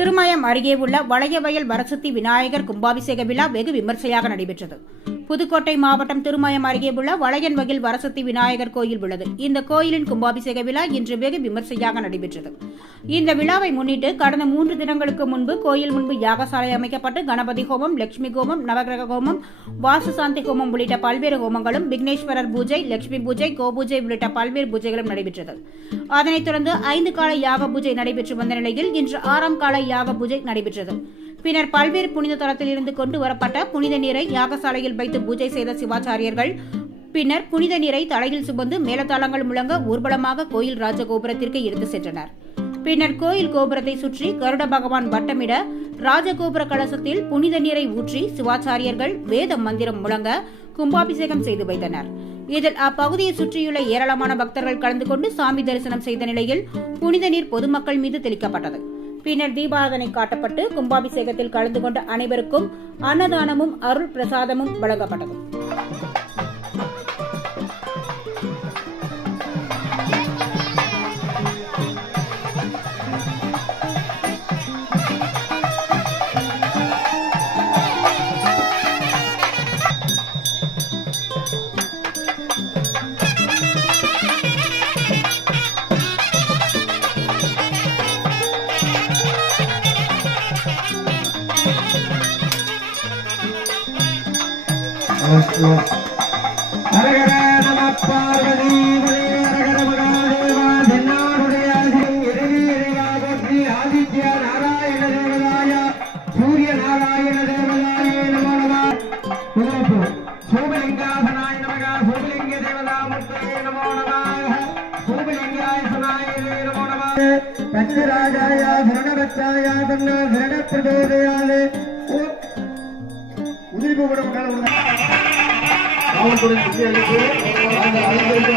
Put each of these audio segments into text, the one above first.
திருமயம் அருகே உள்ள வளையவயல் வரசுத்தி விநாயகர் கும்பாபிஷேக விழா வெகு விமர்சையாக நடைபெற்றது. புதுக்கோட்டை மாவட்டம் திருமயம் அருகே உள்ள வளையன்வயல் வரசுத்தி விநாயகர் கோயில் உள்ளது. இந்த கோயிலின் கும்பாபிஷேக விழா இன்று வெகு விமர்சையாக நடைபெற்றது. இந்த விழாவை முன்னிட்டு கடந்த 3 தினங்களுக்கு முன்பு கோயில் முன்பு யாகசாலை அமைக்கப்பட்டு கணபதி ஹோமம், லட்சுமி ஹோமம், நவகிரக ஹோமம், வாஸ்து சாந்தி ஹோமம் உள்ளிட்ட பல்வேறு ஹோமங்களும், விக்னேஸ்வரர் பூஜை, லட்சுமி பூஜை, கோபூஜை உள்ளிட்ட பல்வேறு பூஜைகளும் நடைபெற்றது. அதனைத் தொடர்ந்து 5 கால யாக பூஜை நடைபெற்று வந்த நிலையில் இன்று 6ஆம் கால யாக பூஜை நடைபெற்றது. பின்னர் பல்வேறு புனித தலத்தில் இருந்து கொண்டு வரப்பட்ட புனித நீரை யாகசாலையில் வைத்து பூஜை செய்த சிவாச்சாரியர்கள் பின்னர் புனித நீரை தலையில் சுமந்து மேலதாளங்கள் முழங்க ஊர்வலமாக கோயில் ராஜகோபுரத்திற்கு எடுத்து சென்றனர். பின்னர் கோயில் கோபுரத்தை சுற்றி கருட பகவான் வட்டமிட ராஜகோபுர கலசத்தில் புனித நீரை ஊற்றி சிவாச்சாரியர்கள் வேத மந்திரம் முழங்க கும்பாபிஷேகம் செய்து வைத்தனர். இதில் அப்பகுதியை சுற்றியுள்ள ஏராளமான பக்தர்கள் கலந்து கொண்டு சாமி தரிசனம் செய்த நிலையில் புனித நீர் பொதுமக்கள் மீது தெளிக்கப்பட்டது. பின்னர் தீபாராதனை காட்டப்பட்டு கும்பாபிஷேகத்தில் கலந்து கொண்ட அனைவருக்கும் அன்னதானமும் அருள் பிரசாதமும் வழங்கப்பட்டது. ஹரஹர நம பார்வதி ஹரஹர மகாதேவா தென்னாடுடைய ஸ்ரீ ஆதித்ய நாராயண தேவதாய சூரிய நாராயண தேவதாய நமோ நம சோமலிங்காசனாய நமக சோமலிங்க தேவதாமூர்த்தே நமோ நம சோமலிங்காசனாய நமோ நம பஞ்சராஜாய சரணபச்சாய தன்ன சரண பிரபோதயாலே உதிரிப்பு விடும் காலம் காவல்துறை முக்கியர்களுக்கு அந்த அலங்கரிக்க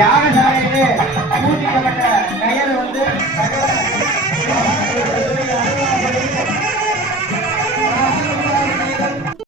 யாகசாலையிலே பூஜிக்கப்பட்ட பெயர் வந்து